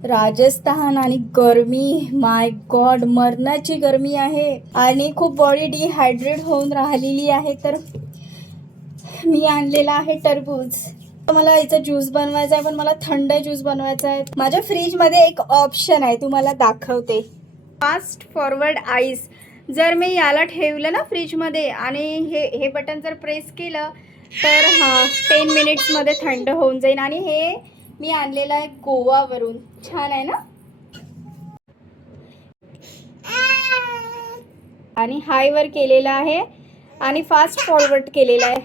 राजस्थान आणि गरमी, माय गॉड, मरणाची गरमी आहे आणि खूप बॉडी डिहायड्रेट होऊन राहिलेली आहे. तर मी आणलेला आहे टरबूज. मला याचा ज्यूस बनवायचा आहे, पण मला थंड ज्यूस बनवायचा आहे. माझ्या फ्रीजमध्ये एक ऑप्शन आहे, तुम्हाला दाखवते. Fast forward ice. जर मी याला ठेवलं ना फ्रीजमध्ये आणि हे बटन जर प्रेस केलं तर 10 मिनिट्समध्ये थंड होऊन जाईल. आणि हे मी आणलेलं आहे गोवावरून. छान आहे ना. आणि हायवर केलेलं आहे आणि फास्ट फॉरवर्ड केलेलं आहे.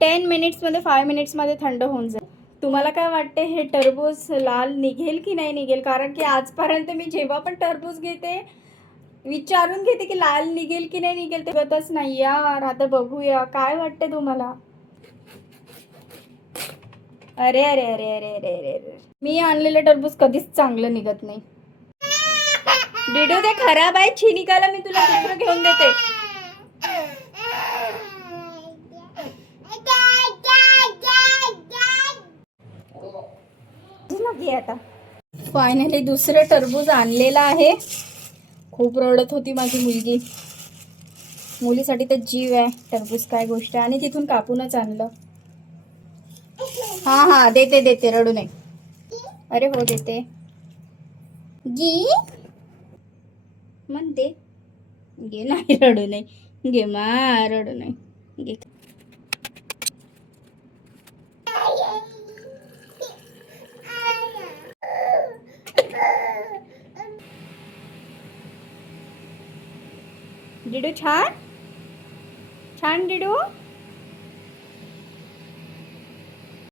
10 मिनिट्समध्ये 5 मिनिट्समध्ये थंड होऊन जाईल. तुम्हाला काय वाटते, हे टरबूज लाल निघेल की नाही निघेल? कारण की आजपर्यंत मी जेव्हा पण टरबूज घेते विचारून घेते की लाल निघेल की नाही निघेल, ते कळतच नाही यार. आता बघूया काय वाटते तुम्हाला. अरे अरे अरे अरे अरे अरे अरे, मी आणलेलं टरबूज कधीच चांगलं निघत नाही. डिडो ते खराब आहे, छिनिकाला मी तुला दुसरं घेऊन देते. आता फायनली दुसरं टरबूज आणलेलं आहे. खूप रडत होती माझी मुलगी. मुलीसाठी तर जीव आहे टरबूज, काय गोष्ट आहे. आणि तिथून कापूनच आणलं. हा देते देते, रडू नये. अरे हो देते. जी म्हणते घे, नाही रडू नाही, घे मा, रडू नाही, घे. डिडू छान छान डिडू.